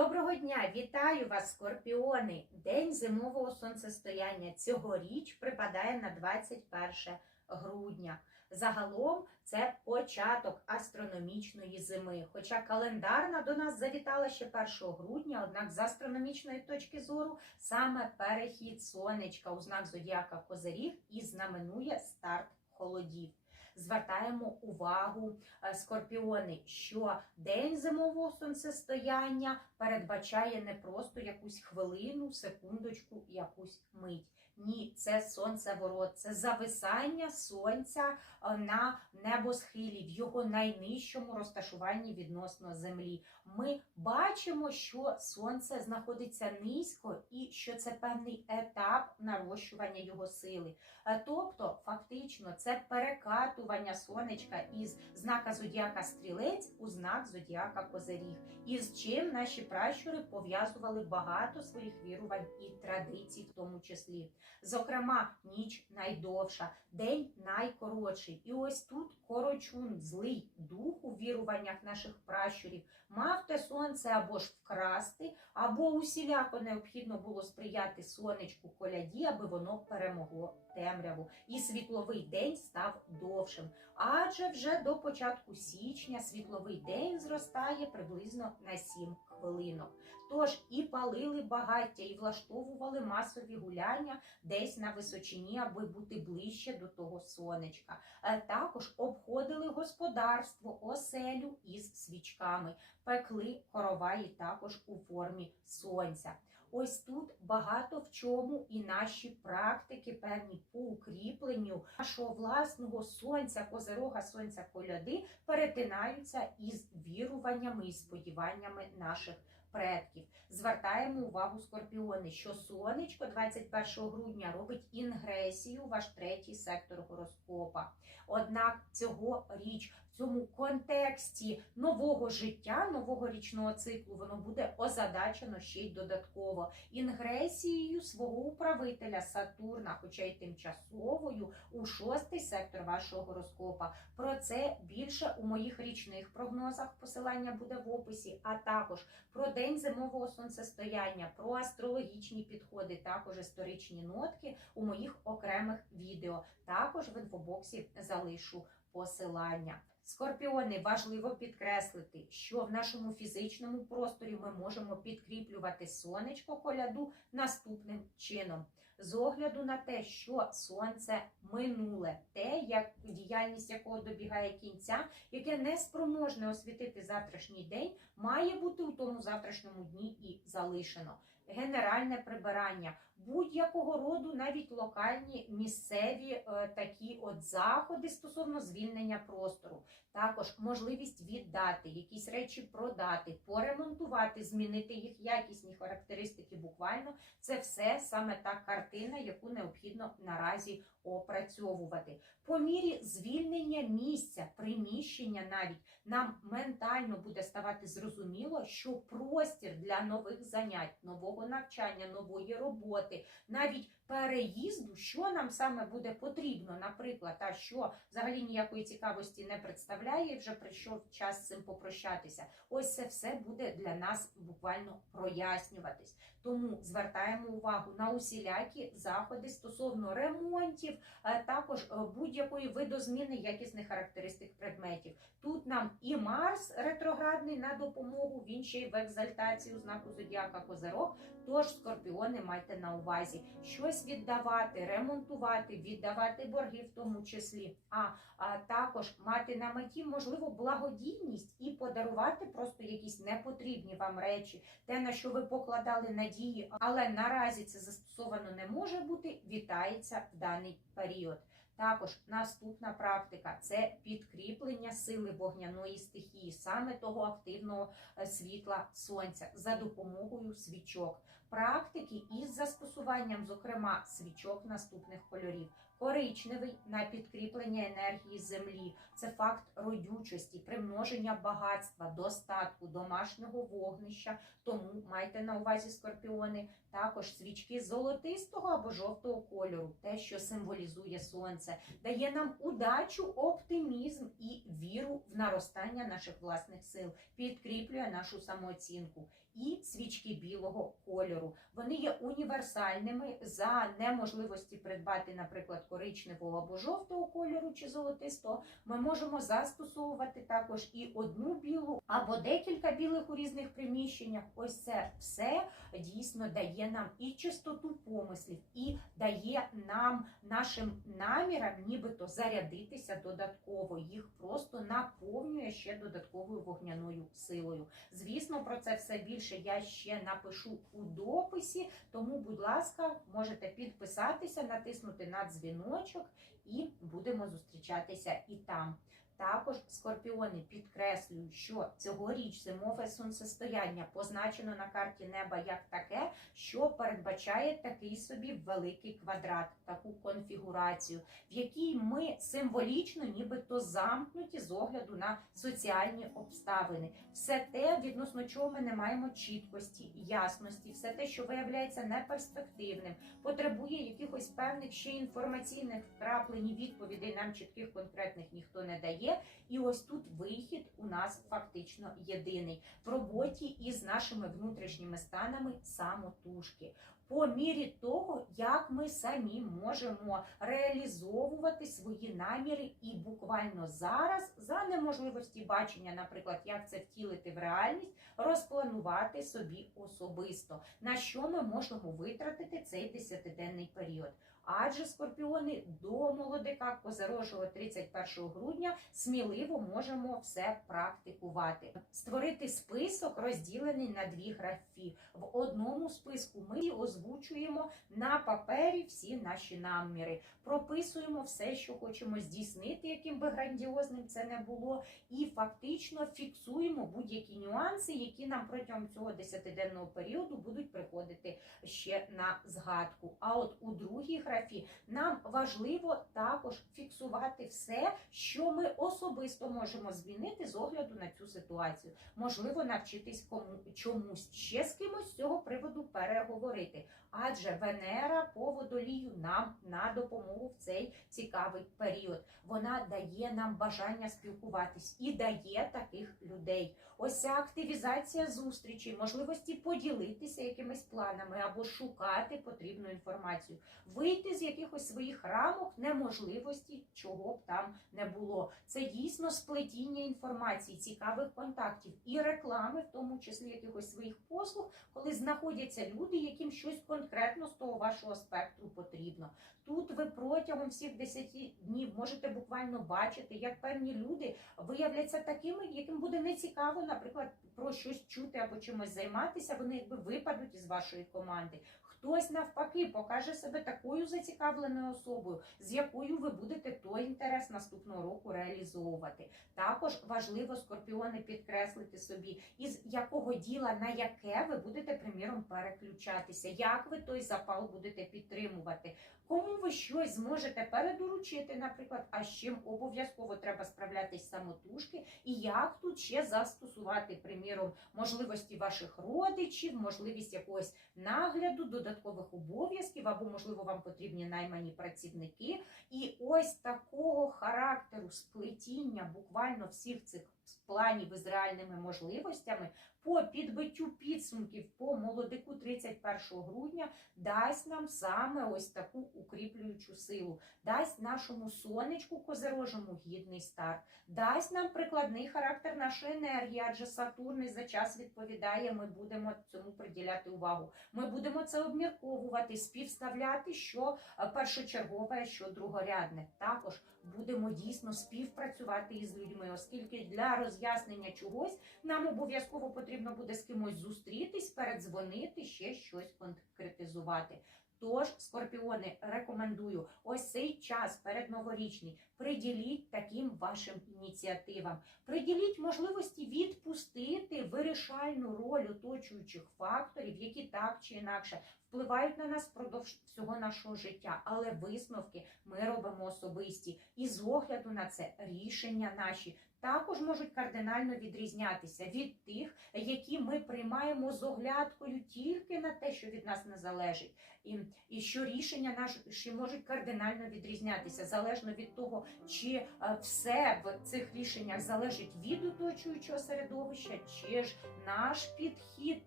Доброго дня! Вітаю вас, скорпіони! День зимового сонцестояння цьогоріч припадає на 21 грудня. Загалом це початок астрономічної зими. Хоча календарна до нас завітала ще 1 грудня, однак з астрономічної точки зору саме перехід сонечка у знак зодіака Козиріг і знаменує старт холодів. Звертаємо увагу е, скорпіони, що день зимового сонцестояння передбачає не просто якусь хвилину, секундочку, якусь мить. Ні, це сонцеворот, це зависання сонця е, на небосхилі, в його найнижчому розташуванні відносно землі. Ми бачимо, що сонце знаходиться низько і що це певний етап нарощування його сили. Е, Тобто, фактично, це перекатування сонечка із знака зодіака стрілець у знак зодіака Козиріг, із чим наші пращури пов'язували багато своїх вірувань і традицій, в тому числі. Зокрема, ніч найдовша, день найкоротший. І ось тут корочун, злий дух у віруваннях наших пращурів, мав те сонце або ж вкрасти, або усіляко необхідно було сприяти сонечку коляді, аби воно перемогло темряву. І світловий день став довшим. Адже вже до початку січня світловий день зростає приблизно на 7 хвилинок. Тож і палили багаття, і влаштовували масові гуляння десь на височині, аби бути ближче до того сонечка. Е, Також обходили господарство, оселю із свічками, пекли короваї також у формі сонця. Ось тут багато в чому і наші практики певні по укріпленню нашого власного сонця, козирога, сонця коляди перетинаються із віруваннями і сподіваннями наших предків. Звертаємо увагу скорпіони, що сонечко 21 грудня робить інгресію в ваш третій сектор гороскопа. Однак цього річ в цьому контексті нового життя, нового річного циклу, воно буде озадачено ще й додатково інгресією свого управителя Сатурна, хоча й тимчасовою, у шостий сектор вашого гороскопа. Про це більше у моїх річних прогнозах. Посилання буде в описі, а також про день зимового сонцестояння, про астрологічні підходи, також історичні нотки у моїх окремих відео. Також в інфобоксі залишу посилання. Скорпіони важливо підкреслити, що в нашому фізичному просторі ми можемо підкріплювати сонечко коляду наступним чином. З огляду на те, що сонце минуле, те, як діяльність якого добігає кінця, яке не спроможне освітити завтрашній день, має бути у тому завтрашньому дні і залишено. Генеральне прибирання будь-якого роду, навіть локальні місцеві е, такі от заходи стосовно звільнення простору. Також можливість віддати якісь речі, продати, поремонтувати, змінити їх якісні характеристики. Буквально це все саме та картина, яку необхідно наразі опрацьовувати. По мірі звільнення місця, приміщення навіть нам ментально буде ставати зрозуміло, що простір для нових занять, нового навчання, нової роботи, навіть переїзду, що нам саме буде потрібно, наприклад, а що взагалі ніякої цікавості не представляє, вже прийшов час з цим попрощатися. Ось це все буде для нас буквально прояснюватись. Тому звертаємо увагу на усілякі заходи стосовно ремонтів, е, також е, будь-якої видозміни якісних характеристик предметів. Тут нам і Марс ретроградний на допомогу, він ще й в екзальтацію знаку зодіака Козирог. Тож, скорпіони, майте на увазі щось віддавати, ремонтувати, віддавати борги в тому числі, а, а також мати на меті можливо благодійність і подарувати просто якісь непотрібні вам речі, те на що ви покладали надії, але наразі це застосовано не може бути. Вітається в даний період. Також наступна практика це підкріплення сили вогняної стихії, саме того активного е, світла сонця за допомогою свічок. Практики із застосуванням, зокрема, свічок наступних кольорів. Коричневий на підкріплення енергії землі. Це факт родючості, примноження багатства, достатку, домашнього вогнища. Тому майте на увазі скорпіони. Також свічки золотистого або жовтого кольору, те, що символізує сонце, дає нам удачу, оптимізм і віру в наростання наших власних сил, підкріплює нашу самооцінку. і свічки білого кольору. Вони є універсальними за неможливості придбати, наприклад, коричневого або жовтого кольору чи золотистого. Ми можемо застосовувати також і одну білу або декілька білих у різних приміщеннях. Ось це все дійсно дає нам і чистоту помислів, і дає нам нашим намірам, нібито зарядитися додатково. Їх просто наповнює ще додатковою вогняною силою. Звісно, про це все більше я ще напишу у дописі. Тому, будь ласка, можете підписатися, натиснути на дзвіночок, і будемо зустрічатися і там. Також скорпіони підкреслюють, що цьогоріч зимове сонцестояння позначено на карті неба як таке, що передбачає такий собі великий квадрат, таку конфігурацію, в якій ми символічно, нібито замкнуті з огляду на соціальні обставини. Все те, відносно чого ми не маємо чіткості, ясності, все те, що виявляється неперспективним, потребує якихось певних ще інформаційних вкраплень відповідей. Нам чітких конкретних ніхто не дає. І ось тут вихід у нас фактично єдиний в роботі із нашими внутрішніми станами самотужки. По мірі того, як ми самі можемо реалізовувати свої наміри, і буквально зараз, за неможливості бачення, наприклад, як це втілити в реальність, розпланувати собі особисто, на що ми можемо витратити цей десятиденний період. Адже скорпіони до молодика козерожого 31 грудня сміливо можемо все практикувати. Створити список розділений на дві графі. В одному списку ми озвучуємо на папері всі наші наміри, прописуємо все, що хочемо здійснити, яким би грандіозним це не було, і фактично фіксуємо будь-які нюанси, які нам протягом цього десятиденного періоду будуть приходити ще на згадку. А от у другій графі нам важливо також фіксувати все, що ми особисто можемо змінити з огляду на цю ситуацію. Можливо, навчитись кому чомусь ще з кимось з цього приводу переговорити. Адже Венера по водолію нам на допомогу в цей цікавий період. Вона дає нам бажання спілкуватись і дає таких людей. Ось активізація зустрічей, можливості поділитися якимись планами або шукати потрібну інформацію, вийти з якихось своїх рамок неможливості, чого б там не було. Це дійсно сплетіння інформації, цікавих контактів і реклами, в тому числі якихось своїх послуг, коли знаходяться люди, яким щось конкретно з того вашого спектру потрібно. Тут ви протягом всіх 10 днів можете буквально бачити, як певні люди виявляться такими, яким буде нецікаво, наприклад, про щось чути або чимось займатися. Вони якби випадуть із вашої команди. Хтось навпаки покаже себе такою зацікавленою особою, з якою ви будете той інтерес наступного року реалізовувати. Також важливо скорпіони підкреслити собі, із якого діла на яке ви будете приміром переключатися, як ви той запал будете підтримувати. Кому ви щось зможете передоручити, наприклад, а з чим обов'язково треба справлятись самотужки, і як тут ще застосувати, приміром, можливості ваших родичів, можливість якогось нагляду, додаткових обов'язків, або, можливо, вам потрібні наймані працівники. І ось такого характеру сплетіння буквально всіх цих планів із реальними можливостями по підбиттю підсумків по молодику 31 грудня дасть нам саме ось таку укріплюючу силу, дасть нашому сонечку козерожому гідний старт, дасть нам прикладний характер нашої енергії, адже Сатурн за час відповідає, ми будемо цьому приділяти увагу. Ми будемо це обмірковувати, співставляти, що е, першочергове, що другорядне. Також будемо дійсно співпрацювати із людьми, оскільки для роз'яснення чогось нам обов'язково потрібно буде з кимось зустрітись, передзвонити, ще щось конкретизувати. Тож, скорпіони, рекомендую ось цей час передноворічний приділіть таким вашим ініціативам, приділіть можливості відпустити вирішальну роль оточуючих факторів, які так чи інакше впливають на нас впродовж всього нашого життя. Але висновки ми робимо особисті, і з огляду на це рішення наші також можуть кардинально відрізнятися від тих, які ми приймаємо з оглядкою тільки на те, що від нас не залежить, і, і що рішення наші можуть кардинально відрізнятися залежно від того, чи е, все в цих рішеннях залежить від оточуючого середовища, чи ж наш підхід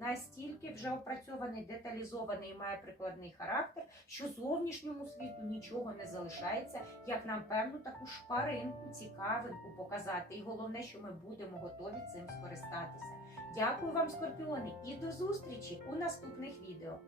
настільки вже опрацьований, деталізований і має прикладний характер, що зовнішньому світу нічого не залишається, як нам певну таку шпаринку, цікавинку показати. І головне, що ми будемо готові цим скористатися. Дякую вам, скорпіони, і до зустрічі у наступних відео.